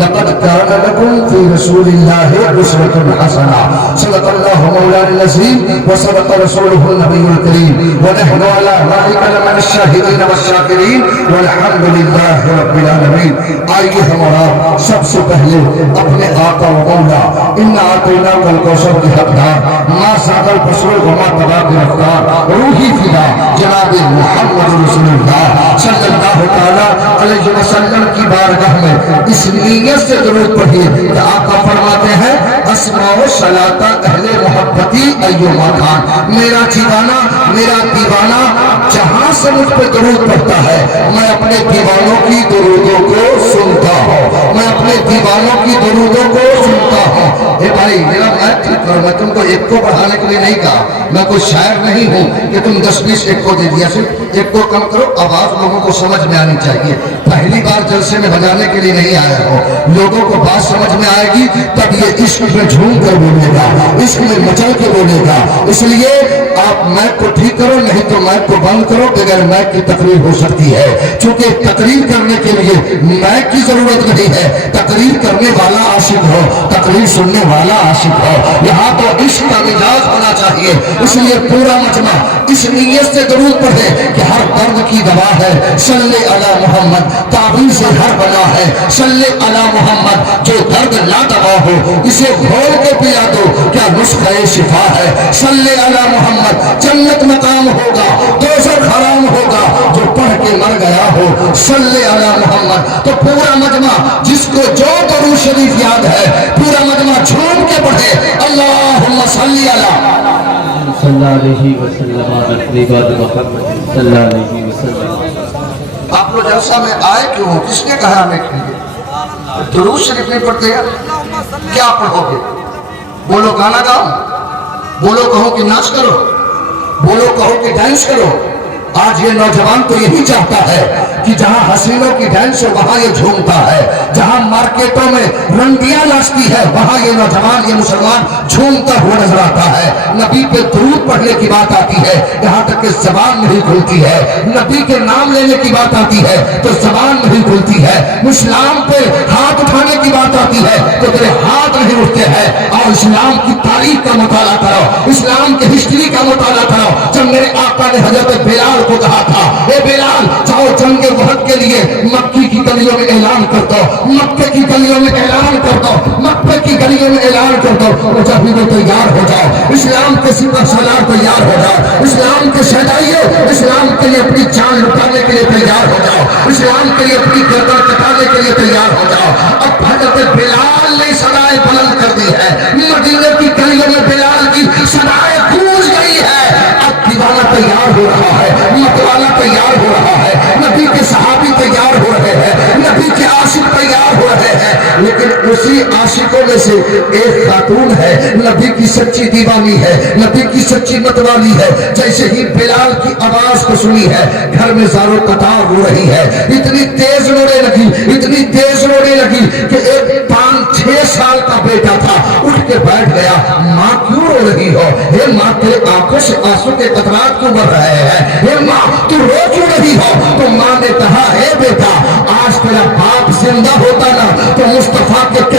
لقد كان لكم في رسول الله أسوة حسنة صدق الله مولانا العظيم وصدق رسوله النبي الكريم ونحن على ذلك لمن الشاهدين والشاكرين والحمد لله رب العالمين۔ آئیے ہمارا سب سے پہلے اپنے آقا و مولا ان آتینا کل کوثر کے حقدار ما ساقل بصر وما تبا کے رفتار روحی فدا جناب محمد رسول اللہ صلی اللہ تعالی علیہ وسلم کی بارگاہ میں اس نیت سے درود پڑھیے کہ آقا فرماتے ہیں اسماء و صلاۃ اہل محبتی ایوما خان، میرا دیوانہ میرا دیوانہ جہاں سے مجھ پہ درود پڑھتا ہے میں اپنے دیوانوں کی درودوں کو سنتا ہوں، میں اپنے دیوانوں کی درودوں کو سنتا ہوں۔ اے بھائی میرا میں ٹھیک کروں، میں تم کو ایک کو بڑھانے کے لیے نہیں کہا، میں کوئی شاعر نہیں ہوں کہ تم 10-20 ایک کو دے دیا، صرف ایک کو کم کرو، آواز لوگوں کو سمجھ میں آنی چاہیے۔ پہلی بار جلسے میں بجانے کے لیے نہیں آیا ہو، لوگوں کو بات سمجھ میں آئے گی تب یہ عشق میں جھوم کر بولے گا، عشق میں مچل کے بولے گا۔ اس لیے آپ میک کو ٹھیک کرو، نہیں تو میک کو بند کرو، بغیر میک کی تقریر ہو سکتی ہے۔ چونکہ تقریر کرنے کے لیے میک کی ضرورت نہیں ہے، تقریر کرنے والا عاشق ہو، تقریر سننے والا عاشق ہو، یہاں تو عشق کا مزاج ہونا چاہیے۔ اس لیے پورا مجمع اس نیت سے درود پڑھے کہ ہر درد کی دوا ہے صلی علی محمد، تعویذ سے ہر بلا ہے صلی علی محمد، جو درد لا دوا ہو اسے گھول کے پلا دو کیا نسخہ شفا ہے صلی علی محمد، جنت مقام ہوگا دوزخ حرام ہوگا جو پڑھ کے مر گیا ہو صلی علی محمد۔ تو پورا مجمع جس کو جو درود شریف یاد ہے پورا مجمع جھوم کے پڑھے اللہم صلی علی صلی اللہ علیہ وسلم صلی اللہ علیہ وسلم۔ آپ لوگ جلسہ میں آئے کیوں ہو؟ کس نے کہا آنے کے لیے؟ درود شریف نہیں پڑھتے ہیں کیا پڑھو گے؟ بولو گانا گاؤ، بولو کہو کہ ناچ کرو، بولو کہو کہ ڈانس کرو۔ آج یہ نوجوان تو یہی چاہتا ہے کہ جہاں حسینوں کی ڈانس ہے وہاں یہ جھومتا ہے، جہاں مارکیٹوں میں رنڈیاں ناچتی ہے وہاں یہ نوجوان یہ مسلمان جھومتا ہوا نظر آتا ہے۔ نبی پہ درود پڑھنے کی بات آتی ہے یہاں تک کہ زبان نہیں کھلتی ہے، نبی کے نام لینے کی بات آتی ہے تو زبان نہیں کھلتی ہے، اسلام پہ ہاتھ اٹھانے کی بات آتی ہے تو تیرے ہاتھ نہیں اٹھتے ہیں۔ اور اسلام کی تاریخ کا مطالعہ کرو، اسلام کی ہسٹری کا مطالعہ کرو۔ جب میرے آقا نے حضرت بلال کو کہا تھا اے بلال جاؤ جنگ احد کے لیے مکی کی گلیوں میں اعلان کر دو، مکے کی گلیوں میں اعلان کر دو، مکے کی گلیوں میں اعلان کر دو، مجاہدوں تیار ہو جاؤ، اسلام کے سپہ سالار تیار ہو جاؤ، اسلام کے شہدائیوں اسلام کے لیے اپنی جان لٹانے کے لیے تیار ہو جاؤ، اسلام کے لیے اپنی گردن کٹانے کے لیے تیار ہو جاؤ۔ اب حضرت بلال نے صدائیں بلند کر دی ہے، مدینے کی گلیوں میں بلال کی صدائیں گونج گئی ہے۔ اب دیوانہ تیار ہو رہا ہے، متوالا تیار ہو رہا ہے، نبی کے صحابی تیار ہو رہے ہیں، نبی کے عاشق تیار ہو رہے ہیں، لیکن اسی عاشقوں میں سے ایک خاتون ہے نبی کی سچی دیوانی ہے، نبی کی سچی متوالی ہے۔ جیسے ہی بلال کی آواز کو سنی ہے گھر میں زارو قطار رو رہی ہے، اتنی تیز رونے لگی اتنی تیز رونے لگی کہ ایک 5-6 سال کا بیٹا تھا اٹھ کے بیٹھ گیا۔ ماں کیوں رو رہی ہو؟ اے ماں تیرے آنکھوں سے آنسو کے قطرات کیوں بڑھ رہے ہیں؟ اے ماں تو رو کیوں رہی ہو؟ تو ماں نے کہا اے بیٹا آج تیرا باپ زندہ ہوتا نا تو مصطفیٰ کے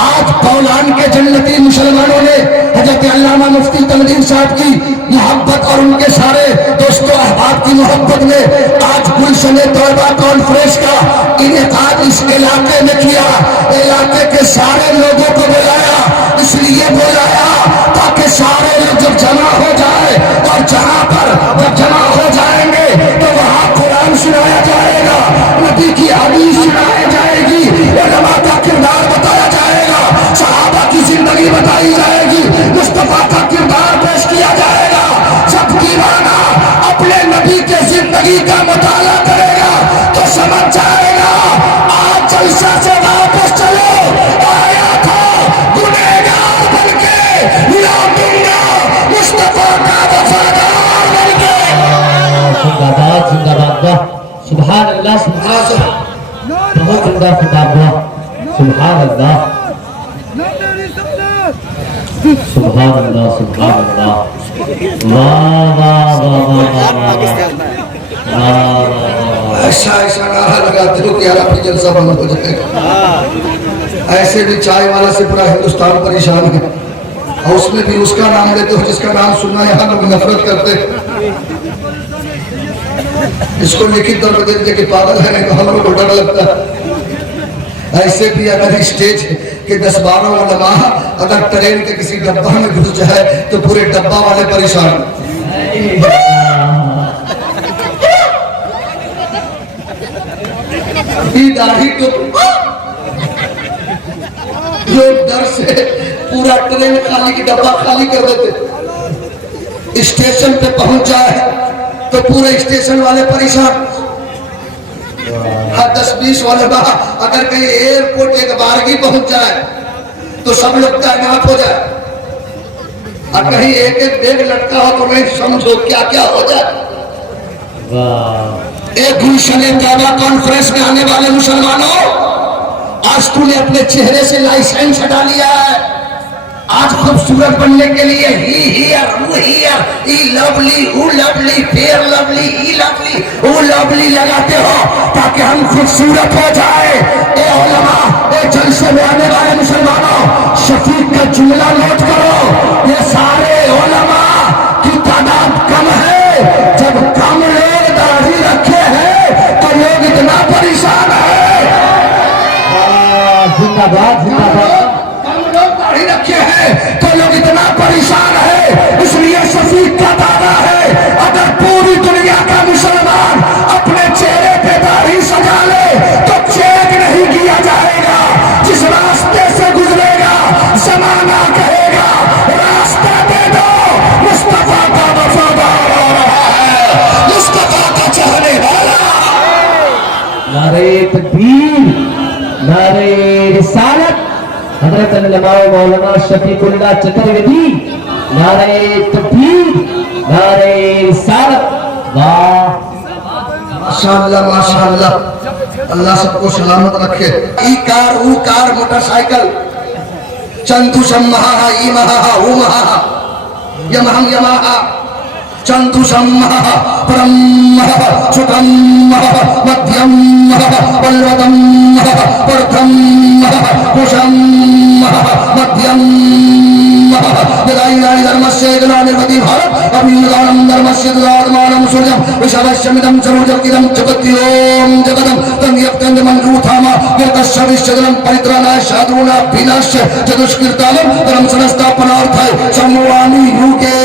آج بولان کے جنتی مسلمانوں نے حضرت علامہ مفتی تنظیم صاحب کی محبت اور ان کے سارے دوستوں احباب کی محبت میں آج گلشن طیبہ کانفرنس کا انعقاد اس علاقے میں کیا. علاقے کے سارے لوگوں کو بلایا, اس لیے بلایا تاکہ سارے لوگ جب جمع ہو جائے اور جہاں پر جب جمع ہو جائیں گے تو وہاں قرآن سنایا جائے گا, نبی کی حدیث سنائی جائے گی, علماء کا کردار بتایا جائے گا, صحابہ کی زندگی بتائی جائے گی, مصطفیٰ کا کردار پیش کیا جائے گا. جب دیوانہ اپنے نبی کے زندگی کا مطالعہ کرے گا تو سمجھ جائے گا آج جلسہ سے واپس چلو, آیا تھا گنہگار بن کے لوٹوں گا مصطفیٰ کا وفادار بن کے. زندہ باد زندہ باد. سبحان اللہ سبحان اللہ, بہت عمدہ خطاب ہوا. سبحان اللہ سبحان اللہ سبحان اللہ. واہ واہ واہ واہ واہ. ایسا ایسا نعرہ لگاتے ہو کہ یار اپنی جلسہ بند ہو جائے گا. ایسے بھی چائے والا سے پورا ہندوستان پریشان ہے, اور اس میں بھی اس کا نام لیتے ہو جس کا نام سننا یہاں لوگ نفرت کرتے. اس کو لکھت طور پر دیتے کہ پاگل ہے, نہیں تو ہم لوگ کو ڈر لگتا ہے. ایسے بھی اگر اسٹیج کے 10-12 علماء اگر ٹرین کے کسی ڈبہ میں گھس جائے تو پورے ڈبہ والے پریشان. داڑھی تو لوگ ڈر سے پورا ٹرین خالی کی ڈبہ خالی کر دیتے. اسٹیشن پہ پہنچ جائے تو پورے اسٹیشن والے پریشان. 10-20 علماء اگر کہیں ایئرپورٹ ایک بارگی پہنچ جائے تو سب لوگ تعینات ہو جائے, اور کہیں ایک ایک بیگ لٹکا ہو تو نہیں سمجھو کیا کیا ہو جائے. ایک گلشن طیبہ کانفرنس میں آنے والے مسلمانوں, آج تو نے اپنے چہرے سے لائسنس ہٹا لیا ہے. آج خوبصورت بننے کے لیے ہی لولی فیئر لولی ہی لولی او لولی لگاتے ہو تاکہ ہم خوبصورت ہو جائے. اے علماء, اے جلسے میں آنے والے مسلمانوں, شفیق کا جملہ نوٹ کرو. یہ سارے علماء کی تعداد کم ہے, جب کم لوگ داڑھی رکھے ہیں تو لوگ اتنا پریشان ہے. زندہ باد زندہ باد. رکھے ہیں تو لوگ اتنا پریشان ہے, اس لیے شفیق کا دعویٰ ہے اگر پوری دنیا کا مسلمان اپنے چہرے پہ داڑھی سجا لے تو چیک نہیں کیا جائے گا. جس راستے سے گزرے گا زمانہ کہے گا راستہ دے دو, مصطفیٰ کا وفادار ہو رہا ہے, مصطفیٰ کا چاہنے والا. نعرہ تکبیر, نعرہ رسالت حضرت علامہ مولانا شفیق اللہ چترویدی. نعرہ تکبیر, نعرہ رسالت. واہ ماشاءاللہ ماشاءاللہ, اللہ سب کو سلامت رکھے. ای کار او کار موٹر سائیکل چندو شمہا ای مہا او مہا یمہم یمہا چندو شمہا پرم چکم مدھیم بلودم پرتھم کشم مدھیم یدائی دھرمسے گلانی بھارت ابھیدانم دھرمسے دھارمانم سورجم وشوشمدم سروجکدم جگتیوم جگدم تم یکتند منجوتھاما گرتشہ وشدلم پریترانای شادرونا بھیناش جدشکرتالم دھرم سنستاپنارتھائی سموانی یوگے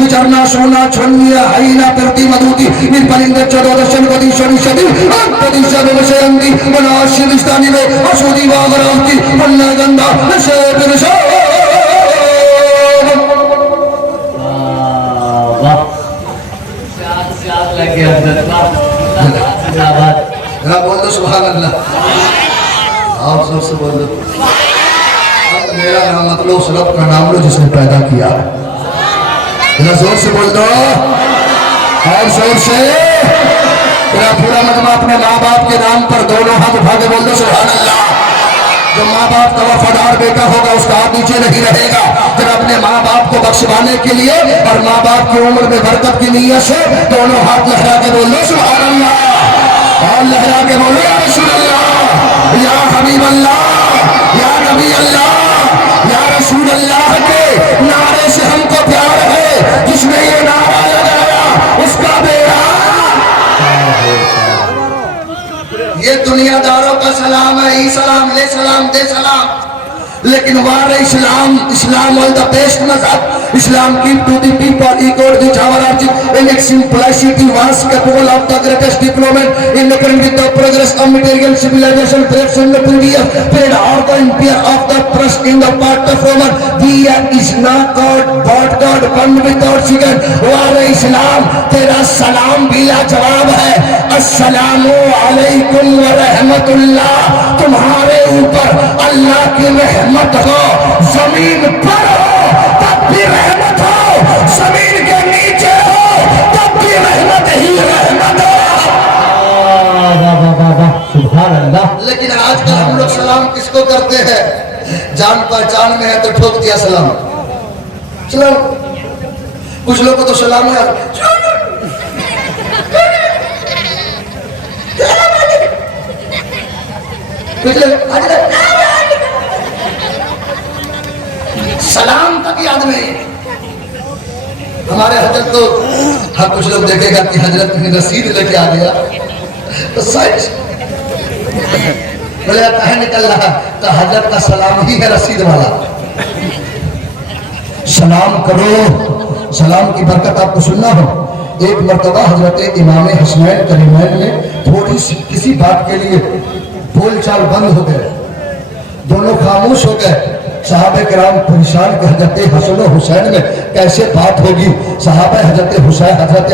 وچرنا سونا چھنیا حینا پرتی مدوتی من پلندر چدو دشن قدی شری شدی انتدی شد وشیندی مناشی دشتانی میں اشودی واغراتی پلنا گندہ نشے برشا. بول دو سبحان اللہ. آپ سب سے بول دو میرا نام مطلب اس رب کا نام لو جس نے پیدا کیا ہے. زور سے بول دو اور زور سے. پورا پورا مجمع اپنے ماں باپ کے نام پر دونوں ہاتھ اٹھا کے بول دو سبحان اللہ. جو ماں باپ کا وفادار بیٹا ہوگا اس کا ہاتھ نیچے نہیں رہے گا. جب اپنے ماں باپ کو بخشوانے کے لیے اور ماں باپ کی عمر میں برکت کی نیت سے دونوں ہاتھ لہرا کے بول دو سبحان اللہ, اور لہرا کے بولو یا رسول اللہ, یا حبیب اللہ, دنیا داروں کا سلام ہے، ای سلام لے سلام دے سلام، لیکن وار اسلام was the best مذہب. Islam give to the people equal the tolerance in its simplicity was capable of the greatest development independent with the progress of material civilization threats in the previous period or the empire of the trust in the part of Roman. There is not God but God one without second. وار اسلام تیرا سلام بلا جواب ہے. السلام علیکم ورحمت اللہ، تمہارے اوپر اللہ کی رحمت ہو، زمین پر ہو تب بھی رحمت ہو، زمین کے نیچے ہو تب بھی رحمت ہی رحمت ہو. سبحان اللہ. لیکن آج کل ہم لوگ سلام کس کو کرتے ہیں؟ جان پہچان میں ہے تو ٹھوک دیا سلام. سلام کچھ لوگ کو تو سلام ہے، سلام تک یاد نہیں. ہمارے حضرت تو ہاں کچھ لوگ دیکھے گا کہ حضرت نے رسید لے کے آ گیا تو سچ بولے کہاں نکل رہا تو حضرت کا سلام ہی ہے رسید والا. سلام کرو، سلام کی برکت آپ کو سننا ہو. ایک مرتبہ حضرت امام حسنین کریمین نے تھوڑی سی کسی بات کے لیے بول چال بند ہو گئے، دونوں خاموش ہو گئے. صحابہ کرام پریشان کہ حضرت حسن و حسین میں کیسے بات ہوگی. صحابہ حضرت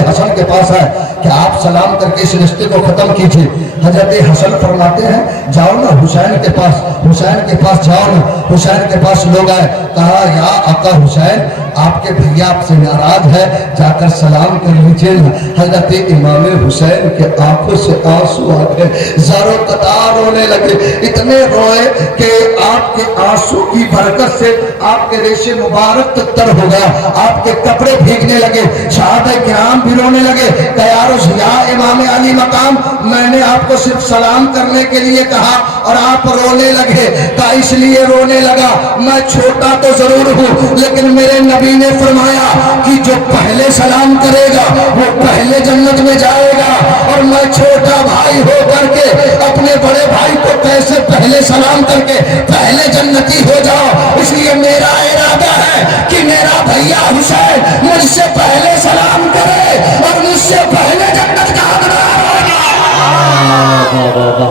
حسن کے پاس آئے کہ آپ سلام کر کے اس رشتے کو ختم کیجئے. حضرت حسن فرماتے ہیں جاؤ نا حسین کے پاس، حسین کے پاس جاؤ نا. حسین کے پاس لوگ آئے، کہا یا آقا حسین آپ کے بھیا آپ سے ناراض ہے، جا کر سلام کر لیجئے نا. حضرت امام حسین کے آنکھوں سے آنسو آ گئے، زاروں قطار رونے لگے. اتنے روئے کہ آپ کے آنسو کی برکت سے آپ کے ریشے مبارک تر ہو گیا، آپ کے کپڑے بھیگنے لگے. صحابہ کرام بھی رونے لگے کہ یا امام علی مقام میں نے آپ کو صرف سلام کرنے کے لیے کہا اور آپ رونے لگے. کہ اس لیے رونے لگا میں چھوٹا تو ضرور ہوں لیکن میرے نبی نے فرمایا کہ جو پہلے سلام کرے گا وہ پہلے جنت میں جائے گا، اور میں چھوٹا بھائی ہو کر کے اپنے بڑے بھائی کو کیسے پہلے سلام کر کے پہلے جنتی ہو جاؤ. اس لیے میرا ارادہ ہے کہ میرا بھیا حسین مجھ سے پہلے سلام کرے اور مجھ سے پہلے جنت کا حقدار ہوگا.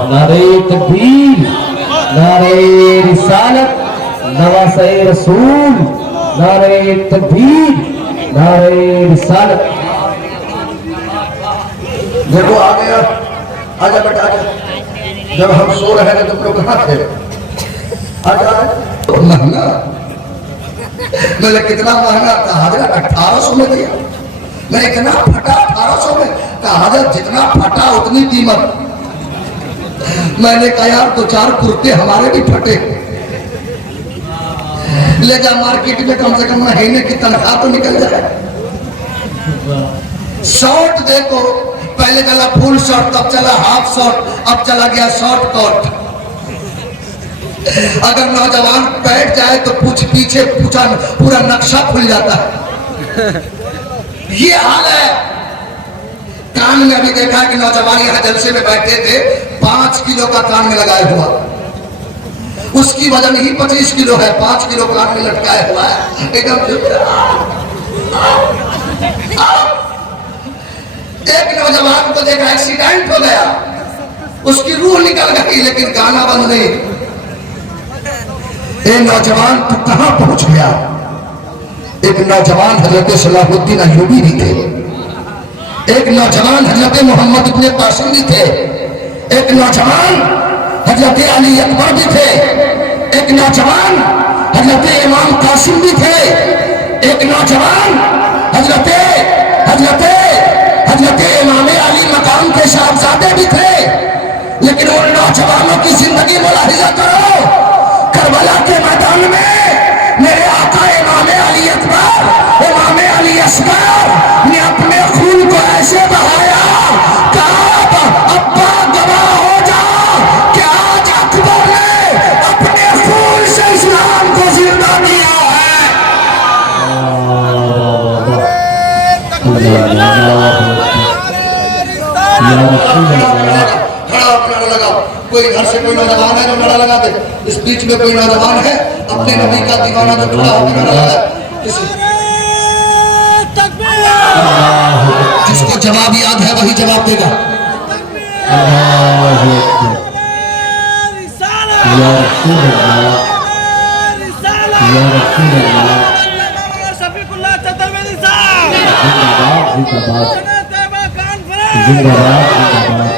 نعرہ تکبیر، نعرہ رسالت، نواسہ رسول، نعرہ تکبیر، نعرہ رسالت. دیکھو آ گیا، آجا بیٹا آجا. جب ہم سو رہے تھے تم لوگ کہاں تھے؟ آجا مہنگا، میں نے کتنا مہنگا کہا حضرت 1800 میں دیا. میں اتنا پھٹا 1800 میں کہا حضرت جتنا پھٹا اتنی قیمت. میں نے کہا یار 2-4 کرتے ہمارے بھی پھٹے، لے جا مارکیٹ میں کم سے کم مہینے کی تنخواہ تو نکل جائے. شارٹ دیکھو، پہلے چلا فل شارٹ، تب چلا ہاف شارٹ، اب چلا گیا شارٹ کوٹ. اگر نوجوان بیٹھ جائے تو پیچھے پورا نقشہ کھل جاتا ہے. یہ حال ہے. کان میں ابھی دیکھا کہ نوجوان یہاں جلسے میں بیٹھے تھے، 5 کلو کا کان میں لگائے ہوا. اس کی وزن ہی 25 کلو ہے، 5 کلو کان میں لٹکائے ہوا ہے. ایک نوجوان کو دیکھا ایکسیڈنٹ ہو گیا، اس کی روح نکل گئی لیکن گانا بند نہیں. اے نوجوان تو کہاں پہنچ گیا؟ ایک نوجوان حضرت صلاح الدین ایوبی بھی تھے، ایک نوجوان حضرت محمد ابن قاسم بھی تھے، ایک نوجوان حضرت علی اکبر بھی تھے، ایک نوجوان حضرت امام قاسم بھی تھے، ایک نوجوان حضرت امام علی مقام کے صاحبزادے بھی تھے. لیکن ان نوجوانوں کی زندگی ملاحظہ کرو. کربلا کے میدان میں میرے آقا امام علی اکبر، امام علی اصغر نے اپنے خون کو ایسے بہایا کہ ابا گواہ ہو جا کہ آج اکبر نے اپنے خون سے اسلام کو زندہ کیا ہے. کوئی گھر سے کوئی نوجوان ہے جو نعرہ لگا دے؟ اس بیچ میں کوئی نوجوان ہے اپنے نبی کا دیوانہ جو کھڑا ہو کے نعرہ لگا دے؟ جس کو جواب یاد ہے وہی جواب دے گا. یا رسول اللہ یا رسول اللہ شفیق اللہ چترویدی صاحب زندہ باد کانفرنس زندہ باد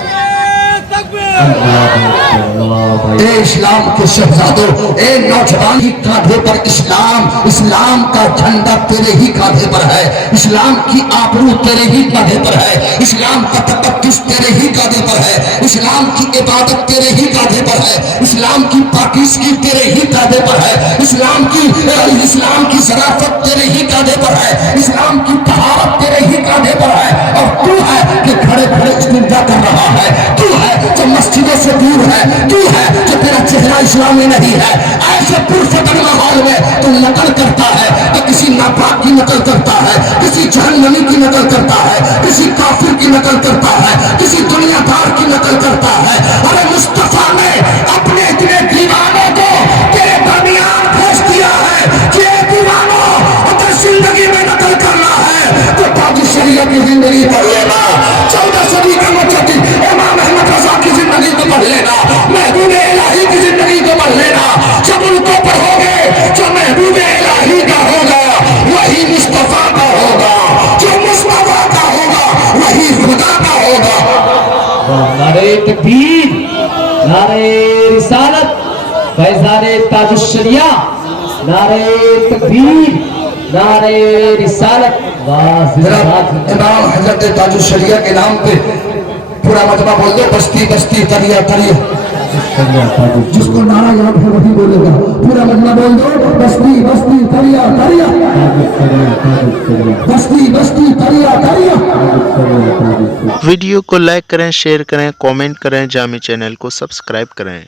اے اسلام کے شہزادوں، اے نوجوان کی کاندھے پر اسلام، اسلام کا جھنڈا تیرے ہی کاندھے پر ہے، اسلام کی آبرو تیرے ہی کاندھے پر ہے، اسلام کا تقدس تیرے ہی کاندھے پر ہے، اسلام کی عبادت تیرے ہی کاندھے پر ہے، اسلام کی پاکیزگی تیرے ہی کاندھے پر ہے، اسلام کی شرافت تیرے ہی کاندھے پر ہے، اسلام کی طہارت تیرے ہی کاندھے پر ہے. اور تو ہے کہ کھڑے کھڑے استنجا کر رہا ہے، تو ہے جو مسجدوں سے دور ہے، تو ہے جو تیرا چہرہ اسلامی نہیں ہے. ایسے پرفتن ماحول میں تو نقل کرتا ہے تو کسی ناپاک کی نقل کرتا ہے، کسی جہنمی کی نقل کرتا ہے، کسی کافر کی نقل کرتا ہے، کسی دنیا دار کی نقل کرتا ہے. ارے مصطفیٰ نے اپنے اتنے دیوانوں کو تیرے درمیان بھیج دیا ہے کہ اے دیوانوں اگر زندگی میں نقل کرنا ہے تو تاج شریعت کی زندگی پڑھ لینا، 14 صدی کا مجدد امام احمد رضا کی زندگی کو پڑھ لینا، محبوب الہی کی زندگی کو پڑھ لینا. جب ان کو پڑھو گے جو محبوب الہی کا ہوگا وہی مصطفیٰ کا ہوگا، جو مصطفیٰ کا ہوگا وہی خدا کا ہوگا. نعرہ تکبیر، نعرہ رسالت، فیضان تاج الشریعہ، نعرہ تکبیر، نعرہ رسالت. امام حضرت تاج الشریعہ کے نام پہ پورا مجمع بول دو، بستی بستی تریا تریا. جس کو نعرہ یاد ہے وہی بولے گا. پورا مجمع بول دو، بستی بستی تریا تریا، بستی بستی تریا تریا. ویڈیو کو لائک کریں، شیئر کریں، کامنٹ کریں، جامی چینل کو سبسکرائب کریں.